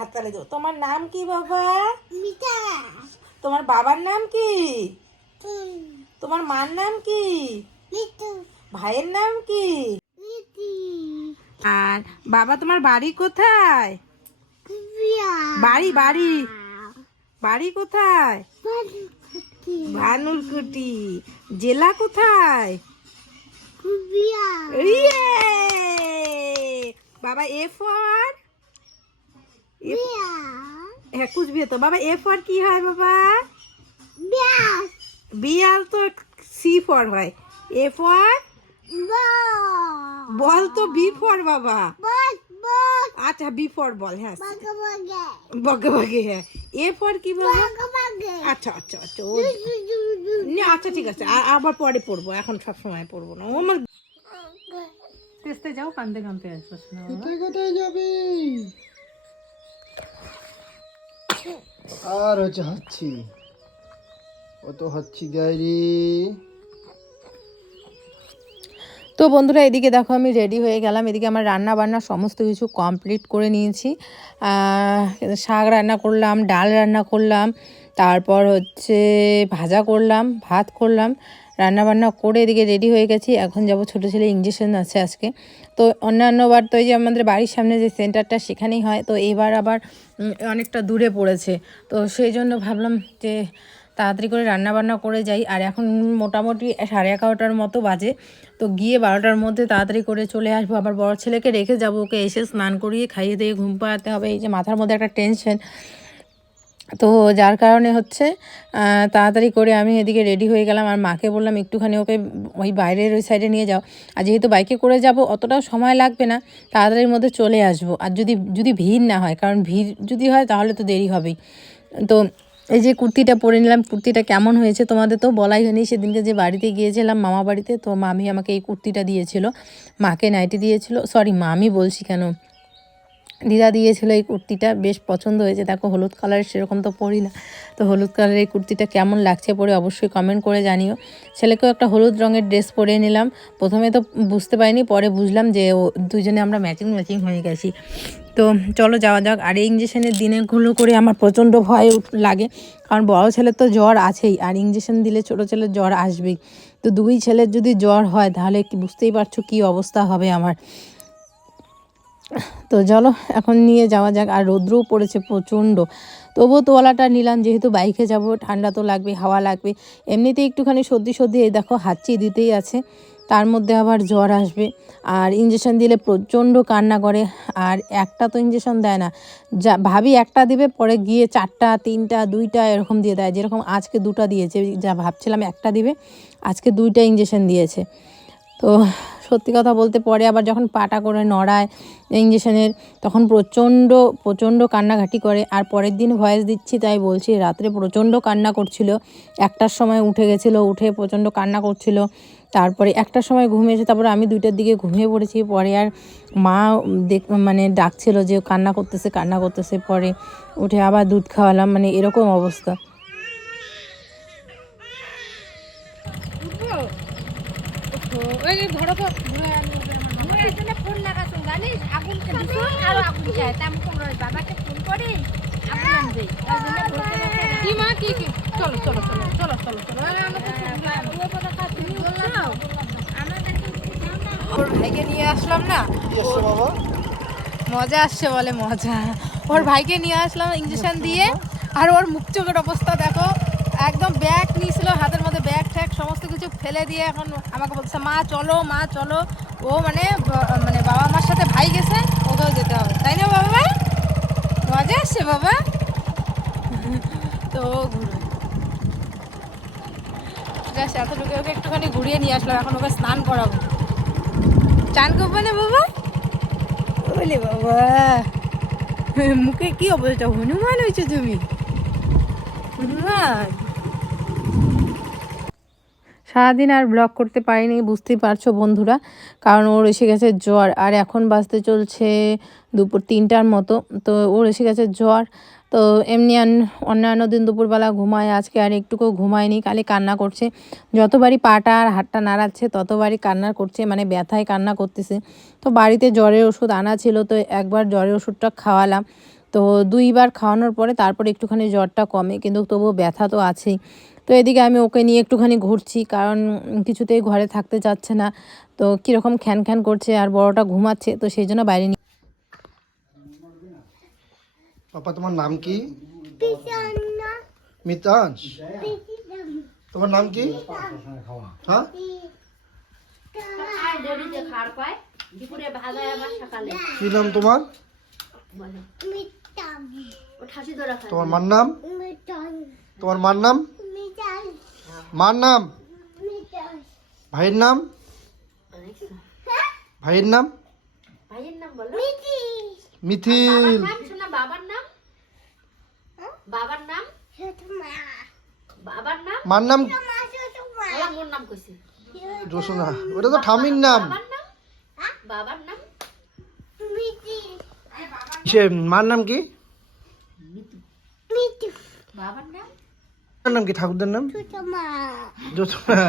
হাততালি দেবো তোমার নাম কি বাবা? মিঠা তোমার বাবার নাম কি? তোমার মার নাম কি? মিঠু ভাইয়ের নাম কি? মিঠি আর বাবা তোমার বাড়ি কোথায়? বাড়ি বাড়ি। বাড়ি কোথায়? ভানুলকুটি জেলা কোথায়? ইয়ে! বাবা এ ফর হ্যাঁ কুচবিয়ে তো। বাবা এ ফর কি হয় বাবা? বিয়া বিয়াল তো সি ফর হয়। A for ball. বল তো বি ফর বাবা। বল বল। আচ্ছা বি ফর বল হ্যাঁ। বাগে বাগে হ্যাঁ। এ ফর কি বাবা? আচ্ছা আচ্ছা আচ্ছা ও না, আচ্ছা ঠিক আছে। আবার পরে পড়ব এখন সব সময় পড়ব না। ও আমার তেস্তে যাও কান্দে কান্দে আসব কোথায় কোথায় যাবি? আর হচ্ছে তো বন্ধুরা, এদিকে দেখো আমি রেডি হয়ে গেলাম। এদিকে আমার রান্না বান্না সমস্ত কিছু কমপ্লিট করে নিয়েছি। শাক রান্না করলাম, ডাল রান্না করলাম, তারপর হচ্ছে ভাজা করলাম, ভাত করলাম। রান্না বান্না করে এদিকে রেডি হয়ে গেছি। এখন যাব ছোটো ছেলে ইঞ্জেকশন আছে আজকে। তো অন্যান্যবার তো এই যে আমাদের বাড়ির সামনে যে সেন্টারটা সেখানেই হয়। তো এবার আবার অনেকটা দূরে পড়েছে। তো সেই জন্য ভাবলাম যে তাড়াতাড়ি করে রান্না বান্না করে যাই। আর এখন মোটামুটি সাড়ে এগারোটার মতো বাজে। তো গিয়ে বারোটার মধ্যে তাড়াতাড়ি করে চলে আসব। আবার বড় ছেলেকে রেখে যাব। ওকে এসে স্নান করিয়ে খাইয়ে দিয়ে ঘুম পাড়াতে হবে। এই যে মাথার মধ্যে একটা টেনশন তো যার কারণে হচ্ছে তাড়াতাড়ি করে আমি এদিকে রেডি হয়ে গেলাম। আর মাকে বললাম, একটুখানি ওকে ওই বাইরের ওই সাইডে নিয়ে যাও। আর যেহেতু বাইকে করে যাব, অতটাও সময় লাগবে না। তাড়াতাড়ির মধ্যে চলে আসব। আর যদি যদি ভিড় না হয়, কারণ ভিড় যদি হয়, তাহলে তো দেরি হবেই। তো এই যে কুর্তিটা পরে নিলাম। কুর্তিটা কেমন হয়েছে তোমাদের তো বলাই হয়নি। সেদিনকে যে বাড়িতে গিয়েছিলাম মামা বাড়িতে, তো মামি আমাকে এই কুর্তিটা দিয়েছিল। মাকে নাইটি দিয়েছিল। সরি মামি বলছি কেন? দিদা দিয়েছিল এই কুর্তিটা, বেশ পছন্দ হয়েছে। দেখো, হলুদ কালারের সেরকম তো পরি না। তো হলুদ কালারের এই কুর্তিটা কেমন লাগছে পরে অবশ্যই কমেন্ট করে জানিও। ছেলেকেও একটা হলুদ রঙের ড্রেস পরে নিলাম। প্রথমে তো বুঝতে পারিনি, পরে বুঝলাম যে ও দুজনে আমরা ম্যাচিং ম্যাচিং হয়ে গেছি। তো চলো যাওয়া যাক। আর ইঞ্জেকশনের দিনেগুলো করে আমার প্রচণ্ড ভয় লাগে। কারণ বড় ছেলের তো জ্বর আছেই, আর ইঞ্জেকশন দিলে ছোটো ছেলের জ্বর আসবেই। তো দুই ছেলের যদি জ্বর হয়, তাহলে বুঝতেই পারছ কী অবস্থা হবে আমার। তো চলো, এখন নিয়ে যাওয়া যাক। আর রৌদ্রও পড়েছে প্রচণ্ড। তবুও তোয়ালাটা নিলাম, যেহেতু বাইকে যাব, ঠান্ডা তো লাগবে, হাওয়া লাগবে। এমনিতেই একটুখানি সর্দি সর্দি, এই দেখো হাঁচি দিতেই আছে। তার মধ্যে আবার জ্বর আসবে। আর ইঞ্জেকশন দিলে প্রচণ্ড কান্না করে। আর একটা তো ইঞ্জেকশন দেয় না। যা, ভাবি একটা দিবে, পরে গিয়ে চারটা, তিনটা, দুইটা এরকম দিয়ে দেয়। যেরকম আজকে দুটো দিয়েছে, যা ভাবছিলাম একটা দিবে, আজকে দুইটা ইঞ্জেকশন দিয়েছে। তো সত্যি কথা বলতে পরে আবার যখন পাটা করে নড়ায় ইঞ্জেকশনের, তখন প্রচণ্ড প্রচণ্ড কান্নাঘাটি করে। আর পরের দিন ভয়েস দিচ্ছি, তাই বলছি, রাত্রে প্রচণ্ড কান্না করছিল। একটার সময় উঠে গেছিল, উঠে প্রচণ্ড কান্না করছিল। তারপরে একটার সময় ঘুমিয়েছে তারপরে আমি দুইটার দিকে ঘুমিয়ে পড়েছি। পরে আর মা দেখ মানে ডাকছিল যে কান্না করতেছে কান্না করতেছে। পরে উঠে আবার দুধ খাওয়ালাম মানে এরকম অবস্থা। ফোন লাগাছো জানিস? আগুন খাবে আর আগুন বাবাকে ফোন করে। আগুন আনবে। তাই জন্য কি মা কি কি? চলো চলো চলো চলো চলো চলো। ওর ভাইকে নিয়ে আসলাম না? মজা আসছে বলে মজা। ওর ভাইকে নিয়ে আসলাম ইঞ্জেকশন দিয়ে। আর ওর মুখ চোখের অবস্থা দেখো। একদম ব্যাগ নিয়েছিল, হাতের মধ্যে ব্যাগ ট্যাগ সমস্ত কিছু ফেলে দিয়ে এখন আমাকে বলছে, মা, চলো মা, চলো। ও মানে মানে বাবা মার সাথে ভাই গেছে, ওকেও যেতে হবে। তাই না বাবা ভাই মজা আসছে বাবা। তো ঘুরে। ঠিক এতটুকু ওকে একটুখানি ঘুরিয়ে নিয়ে আসলাম, এখন ওকে স্নান করাবো। চান করবে না বাবা? বলে বাবা। মুখে কি অবস্থা? হনুমান হয়েছে তুমি। হনুমান। সারাদিন আর ব্লগ করতে পারিনি, বুঝতেই পারছ বন্ধুরা। কারণ ওর এসে গেছে জ্বর, আর এখন বাজতে চলছে দুপুর তিনটার মতো, তো ওর এসে গেছে জ্বর। তো এমনি অন্যান্য দিন দুপুরবেলা ঘুমায়, আজকে আর একটুকু ঘুমায়নি, খালি কান্না করছে। যতবারই পাটা আর হাতটা নাড়াচ্ছে, ততবারই কান্না করছে মানে ব্যথায় কান্না করতেছে। তো বাড়িতে জ্বরের ওষুধ আনা ছিল, তো একবার জ্বরের ওষুধটা খাওয়ালাম। তো দুইবার খাওয়ানোর পরে তারপর একটুখানি জ্বরটা কমে, কিন্তু তবুও ব্যথা তো আছেই। তো এদিকে আমি ওকে নিয়ে একটুখানি ঘুরছি কারণ কিছুতেই ঘরে থাকতে চাচ্ছে না। তো কীরকম খ্যান খ্যান করছে আর বড়টা ঘুমাচ্ছে তো সেই জন্য বাইরে নিয়ে পাপা তোমার নাম কি? মিতাঞ্জ। তোমার নাম কি? হ্যাঁ? কি নাম তোমার? তোমার মার নাম? তোমার মার নাম? মার নাম? ভাইয়ের নাম? ভাইয়ের নাম? ভাইয়ের নাম বলো। মিথিল। শোনা বাবার নাম? বাবার নাম? বাবার নাম? মার নাম? আমার মোর নাম কইছে। জোসনা ওটা তো ঠামির নাম। বাবার নাম? সে মার নাম কি? বাবার নাম? মার নাম কি? ঠাকুরদার নাম? জোসনা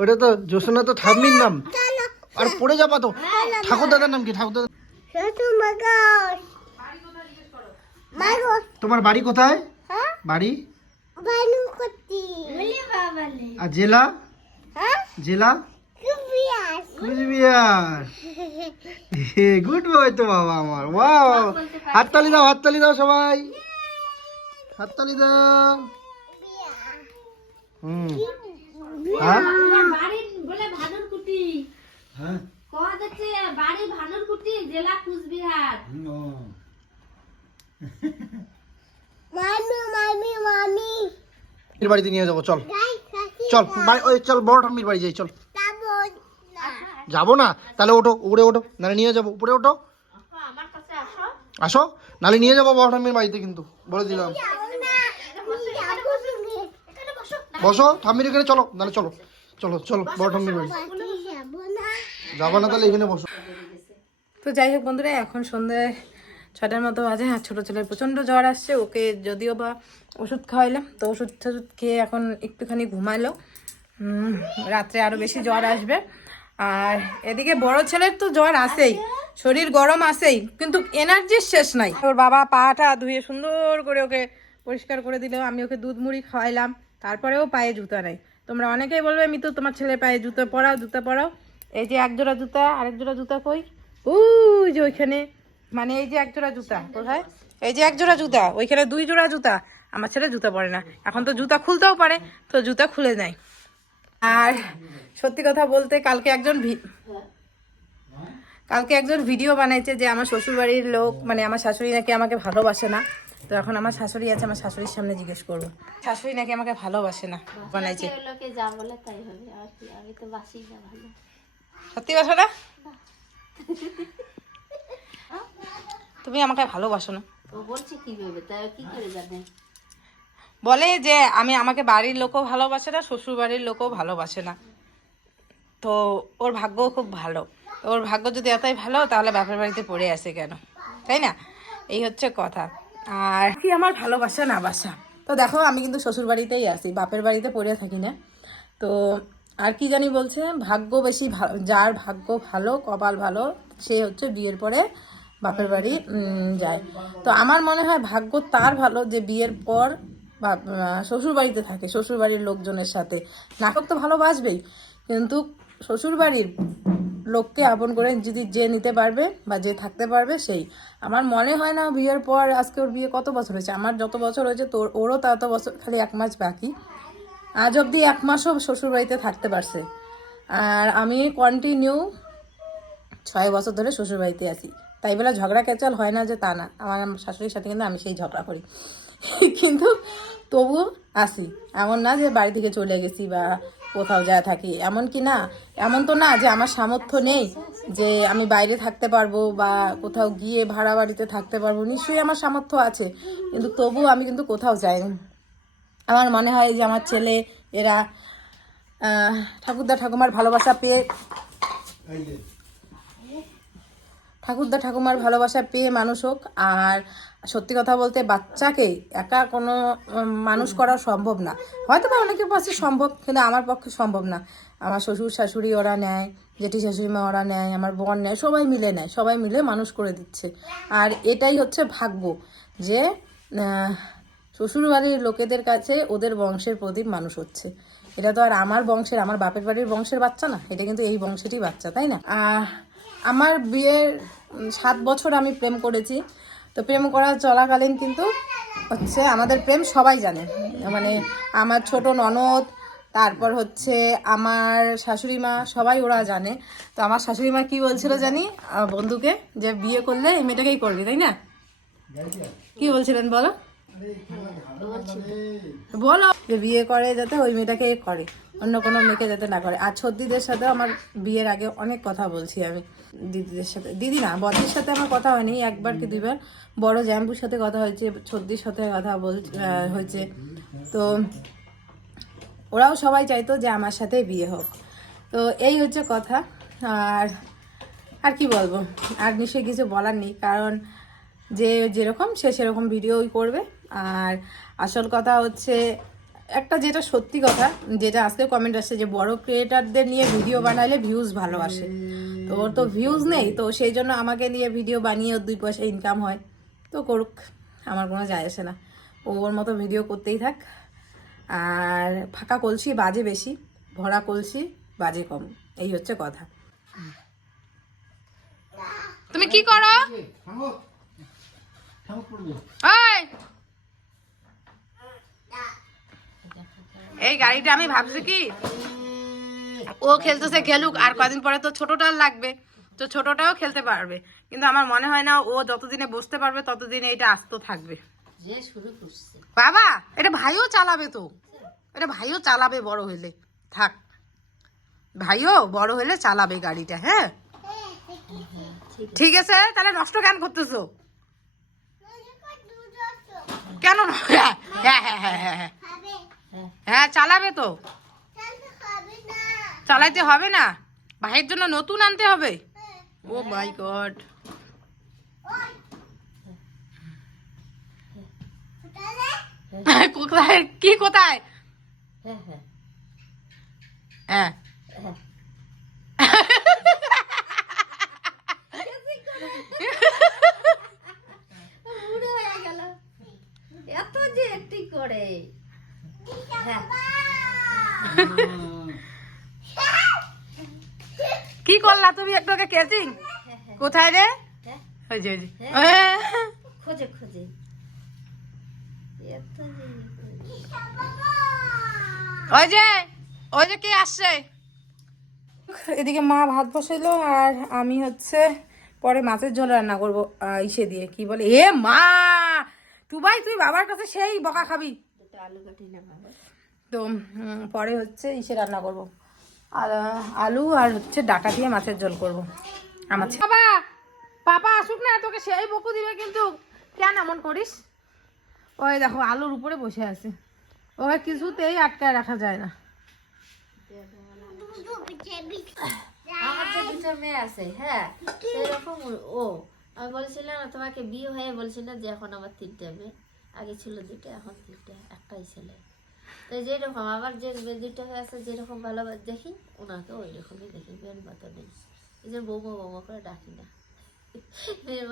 ওটা তো জোসনা তো ঠাম্মির নাম। আর পড়ে যাবা তো। ঠাকুর দাদার নাম কি? ঠাকুর দাদা তোমার বাড়ি কোথায়? বাড়ি? আর জেলা? জেলা? কুচবিহার। গুড বয় তো বাবা আমার। ওয়াও। হাততালি দাও হাততালি দাও সবাই। হাততালি দাও। হুম হ্যাঁ? বাড়ি বলে ভানুরকুটি। হ্যাঁ? কোয়া যাচ্ছে বাড়ি ভানুরকুটি জেলা কুচবিহার। এর বাড়িতে নিয়ে যাব চল। চল বাড়ি ওই চল বড় ঠাম্মির বাড়ি যাই চল। যাব না। তাহলে ওঠো উপরে ওঠো নাহলে নিয়ে যাব উপরে ওঠো। আসো, আমার কাছে আসো। আসো নাহলে নিয়ে যাব বড় ঠাম্মির বাড়িতে কিন্তু বলে দিলাম এখানে বসো ঠাম্মির এখানে চলো নাহলে চলো। চলো চলো বড় ঠাম্মির বাড়ি। যাব না তাহলে এখানে বসো। তো যাই হোক বন্ধুরা এখন সন্ধ্যে ছটার মতো বাজে আর ছোটো ছেলের প্রচণ্ড জ্বর আসছে ওকে যদিও বা ওষুধ খাওয়াইলাম তো ওষুধ টষুধ খেয়ে এখন একটুখানি ঘুমাইলো। রাত্রে আরও বেশি জ্বর আসবে। আর এদিকে বড় ছেলের তো জ্বর আসেই শরীর গরম আসেই কিন্তু এনার্জির শেষ নাই। ওর বাবা পাটা ধুয়ে সুন্দর করে ওকে পরিষ্কার করে দিল আমি ওকে দুধ মুড়ি খাওয়াইলাম। তারপরেও পায়ে জুতা নেই। তোমরা অনেকেই বলবে, মিতু, তোমার ছেলে পায়ে জুতো পরাও, জুতা পরাও। এই যে এক জোড়া জুতা, আরেক জোড়া জুতা কই? ওই যে ওইখানে। মানে এই যে এক জোড়া জুতা, কোথায়? এই যে এক জোড়া জুতা, ওইখানে দুই জোড়া জুতা। আমার ছেলে জুতা পরে না। এখন তো জুতা খুলতেও পারে, তো জুতা খুলে নেয়। আর সত্যি কথা বলতে, কালকে একজন কালকে একজন ভিডিও বানাইছে যে আমার শ্বশুরবাড়ির লোক মানে আমার শাশুড়ি নাকি আমাকে ভালোবাসে না। তো এখন আমার শাশুড়ি আছে আমার শাশুড়ির সামনে জিজ্ঞেস করব। শাশুড়ি নাকি আমাকে ভালোবাসে না বানাইছে। সত্যি বাসো না? তুমি আমাকে ভালোবাসো না। বলে যে আমি আমাকে বাড়ির লোকও ভালোবাসে না শ্বশুর বাড়ির লোকও ভালোবাসে না। তো ওর ভাগ্যও খুব ভালো। ওর ভাগ্য যদি এতই ভালো তাহলে বাপের বাড়িতে পড়ে আসে কেন? তাই না? এই হচ্ছে কথা। আর কি আমার ভালোবাসা, না বাসা? তো দেখো, আমি কিন্তু শ্বশুর বাড়িতেই আসি বাপের বাড়িতে পড়ে থাকি না। তো আর কি জানি বলছে, ভাগ্য বেশি ভালো যার ভাগ্য ভালো, কপাল ভালো, সে হচ্ছে বিয়ের পরে বাপের বাড়ি যায়। তো আমার মনে হয় ভাগ্য তার ভালো যে বিয়ের পর বা শ্বশুর বাড়িতে থাকে শ্বশুর বাড়ির লোকজনের সাথে। নাটক তো ভালোবাসবেই, কিন্তু শ্বশুর বাড়ির লোককে আপন করে যদি যে নিতে পারবে বা যে থাকতে পারবে সেই। আমার মনে হয় না বিয়ের পর আজকে ওর বিয়ে কত বছর হয়েছে? আমার যত বছর হয়েছে তোর, ওরও তত বছর, খালি এক মাস বাকি। আজ অবধি এক মাসও শ্বশুর বাড়িতে থাকতে পারছে। আর আমি কন্টিনিউ ছয় বছর ধরে শ্বশুর বাড়িতে আছি। তাই বলে ঝগড়া ক্যাচাল হয় না যে তা না। আমার শাশুড়ির সাথে কিন্তু আমি সেই ঝগড়া করি। কিন্তু তবুও আসি এমন না যে বাড়ি থেকে চলে গেছি বা কোথাও যায় থাকি। এমন কি না? এমন তো না যে আমার সামর্থ্য নেই যে আমি বাইরে থাকতে পারব বা কোথাও গিয়ে ভাড়া বাড়িতে থাকতে পারব। নিশ্চয়ই আমার সামর্থ্য আছে, কিন্তু তবুও আমি কিন্তু কোথাও যাইনি। আমার মনে হয় যে আমার ছেলে, এরা ঠাকুরদা ঠাকুমার ভালোবাসা পেয়ে ঠাকুরদা ঠাকুমার ভালোবাসা পেয়ে মানুষ হোক, আর সত্যি কথা বলতে বাচ্চাকে একা কোনো মানুষ করা সম্ভব না। হয়তো বা অনেকের পাশে সম্ভব, কিন্তু আমার পক্ষে সম্ভব না। আমার শ্বশুর শাশুড়ি ওরা নেয়, জেঠি শাশুড়ি মা ওরা নেয়, আমার বোন নেয়, সবাই মিলে নেয়, সবাই মিলে মানুষ করে দিচ্ছে। আর এটাই হচ্ছে ভাগ্য যে শ্বশুরবাড়ির লোকেদের কাছে ওদের বংশের প্রদীপ মানুষ হচ্ছে। এটা তো আর আমার বংশের, আমার বাপের বাড়ির বংশের বাচ্চা না, এটা কিন্তু এই বংশেরই বাচ্চা, তাই না? আমার বিয়ের সাত বছর আমি প্রেম করেছি। তো প্রেম করা চলাকালীন কিন্তু হচ্ছে আমাদের প্রেম সবাই জানে। মানে আমার ছোট ননদ, তারপর হচ্ছে আমার শাশুড়ি মা, সবাই ওরা জানে। তো আমার শাশুড়ি মা কি বলছিল জানি বন্ধুকে, যে বিয়ে করলে এই মেয়েটাকেই করবি, তাই না? কি বলছিলেন বলো? বলো। যে বিয়ে করে যাতে ওই মেয়েটাকে করে। অন্য কোনো মেয়েকে যাতে না করে। আর ছদ্দিদের সাথে আমার বিয়ের আগে অনেক কথা বলছি আমি দিদিদের সাথে। দিদি না বদির সাথে আমার কথা হয়নি, একবার কি দুইবার। বড় জ্যাম্পুর সাথে কথা হয়েছে, ছদ্দির সাথে কথা বল হয়েছে। তো ওরাও সবাই চাইতো যে আমার সাথে বিয়ে হোক। তো এই হচ্ছে কথা। আর আর কি বলব? আর নিশ্চয়ই কিছু বলার নেই, কারণ যে যেরকম, সে সেরকম ভিডিওই করবে। আর আসল কথা হচ্ছে একটা যেটা সত্যি কথা যেটা আজকে কমেন্ট আসছে যে বড় ক্রিয়েটারদের নিয়ে ভিডিও বানালে ভিউজ ভালো আসে। তো ওর তো ভিউজ নেই তো সেই জন্য আমাকে নিয়ে ভিডিও বানিয়ে ওর দুই পয়সা ইনকাম হয়। তো করুক আমার কোনো যায় আসে না। ও ওর মতো ভিডিও করতেই থাক। আর ফাঁকা কলসি বাজে বেশি। ভরা কলসি বাজে কম। এই হচ্ছে কথা। তুমি কি করো? এই গাড়িটা আমি ভাবছি কি? ও খেলতেছে খেলুক আর কদিন পরে তো ছোটটার লাগবে। তো ছোটটাও খেলতে পারবে। কিন্তু আমার মনে হয় না ও যতদিনে বসতে পারবে ততদিনে এটা আস্ত থাকবে। বাবা এটা ভাইও চালাবে তো। এটা ভাইও চালাবে বড় হলে থাক। ভাইও বড় হলে চালাবে গাড়িটা হ্যাঁ? ঠিক আছে তাহলে নষ্ট কেন করতেছো? কেন ন- হ্যাঁ হ্যাঁ হ্যাঁ হ্যাঁ। হ্যাঁ চালাবে তো। চালাইতে হবে না। ভাইয়ের জন্য নতুন আনতে হবে। Oh my god. কোথায়? কি কোথায়? হ্যাঁ। এত যে একটি করে। কি করলা তুমি একটু আগে কেচিং? কোথায় রে? হ্যাঁ। ওই যে, ওই যে। হ্যাঁ। খোঁজে খোঁজে। এত যে করে। ওই যে ওই যে কে আসছে? এদিকে মা ভাত বসাইলো আর আমি হচ্ছে পরে মাছের ঝোল রান্না করব আহ, ইসে দিয়ে। কি বলে? এ মা! তুই ভাই তুই বাবার কাছে সেই বকা খাবি। দুটো আলু কাটি না তো পরে হচ্ছে ইসে রান্না করব। আর আলু আর হচ্ছে ডাটা দিয়ে মাছের ঝোল করব। আমার বাবা পাপা আসুক না তোকে সেই বকু দিবে কিন্তু। কেন এমন করিস? ওই দেখো আলুর উপরে বসে আছে। ওকে কিছুতেই আটকায় রাখা যায় না। আমার যে দুটো মেয়ে আছে হ্যাঁ সেরকম ও। আমি বলছিলাম না তোমাকে বিয়ে হয়ে বলছিলাম যে এখন আমার তিনটে মেয়ে। আগে ছিল দুটো এখন তিনটে, একটাই ছেলে। তো যেরকম আবার যে দুটো হয়ে আছে, যেরকম ভালো দেখি ওনাকে ওই রকমই দেখি, মেয়ের মতো নেই এই যে বৌমা বৌমা করে ডাকি না। মেয়ের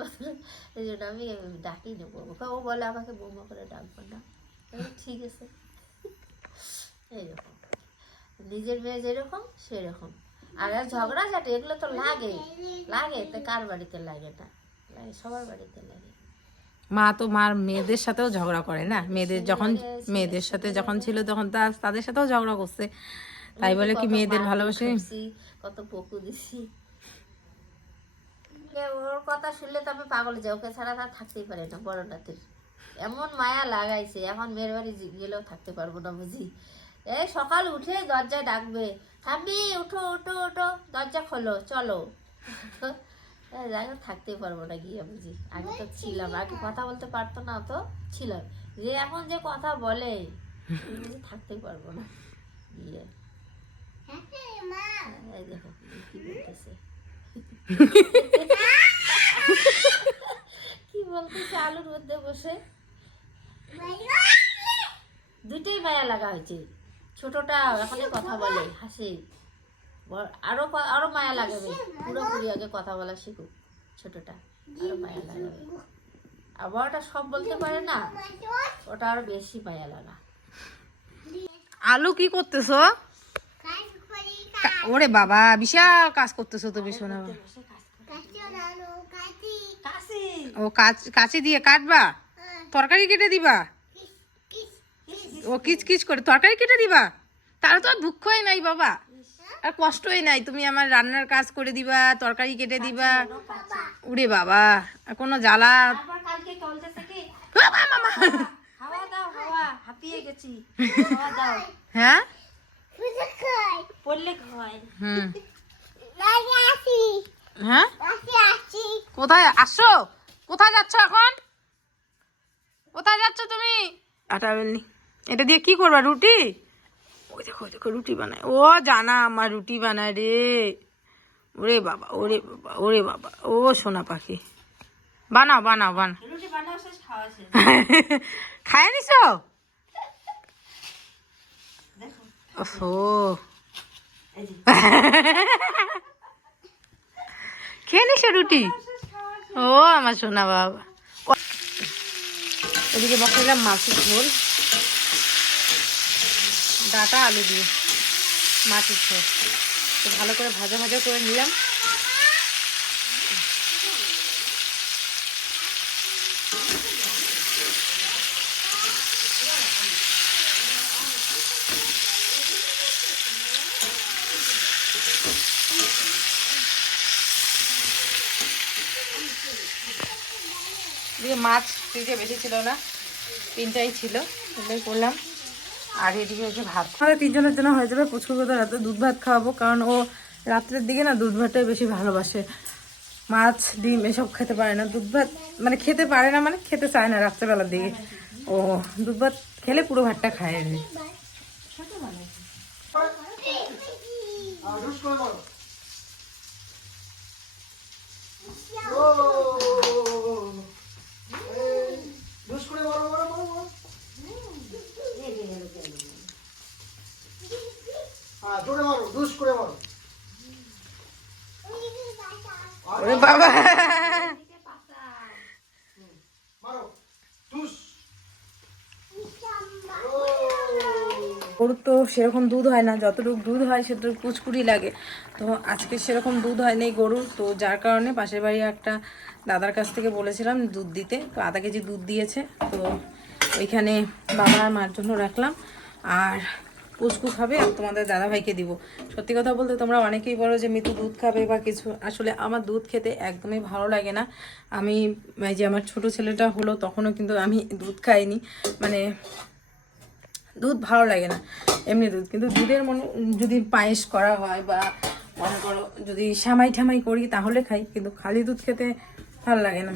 এই জন্য আমি ডাকি না বৌমা ও বলে আমাকে বৌমা করে ডাকবো না। ঠিক আছে। এইরকম নিজের মেয়ে যেরকম, সেরকম। আর ঝগড়া ঝাঁটি এগুলো তো লাগে। লাগে, তো কার বাড়িতে লাগে না? লাগে, সবার বাড়িতে লাগে। মা তো মার মেয়েদের সাথেও ঝগড়া করে না? মেয়েদের যখন মেয়েদের সাথে যখন ছিল তখন তার তাদের সাথেও ঝগড়া করছে। তাই বলে কি মেয়েদের ভালোবাসে? কত পকু দিছি। ওর কথা শুনলে তো আমি পাগল যাই ওকে ছাড়া তার থাকতেই পারে না বড় নাতির। এমন মায়া লাগাইছে এখন মেয়ের বাড়ি গেলেও থাকতে পারব না বুঝি। এই সকাল উঠে দরজায় ডাকবে থামি উঠো উঠো উঠো দরজা খোলো চলো। এই জায়গা থাকতেই পারব না গিয়ে বুঝি আগে তো ছিলাম আগে কথা বলতে পারতো না তো ছিলাম। যে এখন যে কথা বলে বুঝি থাকতেই পারব না গিয়ে। এই দেখো কি বলতেছে। কি বলতেছে আলুর মধ্যে বসে? দুটোই মায়া লাগা হয়েছে। ছোটটা এখনই কথা বলে হাসি। আরও আরও মায়া লাগাবে পুরোপুরি আগে কথা বলা শিখুক ছোটটা। আরও মায়া লাগাবে আর বড়টা সব বলতে পারে না ওটা আরও বেশি মায়া লাগা। আলু কি করতেছো? ওরে বাবা বিশাল কাজ করতেছো তুমি শোনা। ও কাচ কাচি দিয়ে কাটবা? তরকারি কেটে দিবা? ও কিচ কিচ করে তরকারি কেটে দিবা? তাহলে তো আর দুঃখই নাই বাবা। আর কষ্টই নাই তুমি আমার রান্নার কাজ করে দিবা তরকারি কেটে দিবা। উড়ে বাবা আর কোনো জ্বালা হ্যাঁ? হয়? হ্যাঁ কোথায় আসছো? কোথায় যাচ্ছ এখন? কোথায় যাচ্ছ তুমি? আটা বেলনি। এটা দিয়ে কি করবা রুটি? ওই দেখো ওই দেখো রুটি বানায়। ও জানা আমার রুটি বানায় রে। ওরে বাবা ওরে বাবা ওরে বাবা। ও সোনা পাখি। বানাও বানাও বানাও। খায় এই যে। খেয়ে নিছো রুটি? ও আমার সোনা বাবা। ও- এদিকে বসাইলাম মাছের ঝোল। ডাটা আলু দিয়ে মাছের ঝোল। তো ভালো করে ভাজা ভাজা করে নিলাম। মাছ ফ্রিজে বেশি ছিল না, তিনটাই ছিল, এগুলোই করলাম। আর এদিকে হচ্ছে ভাত আমাদের তিনজনের জন্য হয়ে যাবে প্রচুর কথা রাতে দুধ ভাত খাওয়াবো কারণ ও রাত্রের দিকে না দুধ ভাতটাই বেশি ভালোবাসে। মাছ ডিম এসব খেতে পারে না। দুধ ভাত মানে খেতে পারে না মানে খেতে চায় না রাত্রেবেলার দিকে। ও দুধ ভাত খেলে পুরো ভাতটা খায় এমনি আর ঢুস করে মারো ও এই, ঢুস করে মারো মারো মারো মারো হ্যাঁ জোরে মারো ঢুস করে মারো ওরে বাবা মারো ঢুস গরুর তো সেরকম দুধ হয় না, যতটুকু দুধ হয় সেটুকু কুচকুড়ি লাগে। তো আজকে সেরকম দুধ হয় নাই গরুর, তো যার কারণে পাশের বাড়ি একটা দাদার কাছ থেকে বলেছিলাম দুধ দিতে, তো আধা কেজি দুধ দিয়েছে, তো ওইখানে বাবা আর মার জন্য রাখলাম। আর পুচকু খাবে আর তোমাদের দাদাভাইকে দিব। সত্যি কথা বলতে তোমরা অনেকেই বলো যে মিতু দুধ খাবে বা কিছু, আসলে আমার দুধ খেতে একদমই ভালো লাগে না। আমি যে আমার ছোট ছেলেটা হলো, তখনও কিন্তু আমি দুধ খাইনি। মানে দুধ ভালো লাগে না, এমনি দুধ। কিন্তু দুধের মনে, যদি পায়েস করা হয় বা মনে করো যদি সামাই ঠামাই করি তাহলে খাই, কিন্তু খালি দুধ খেতে ভালো লাগে না।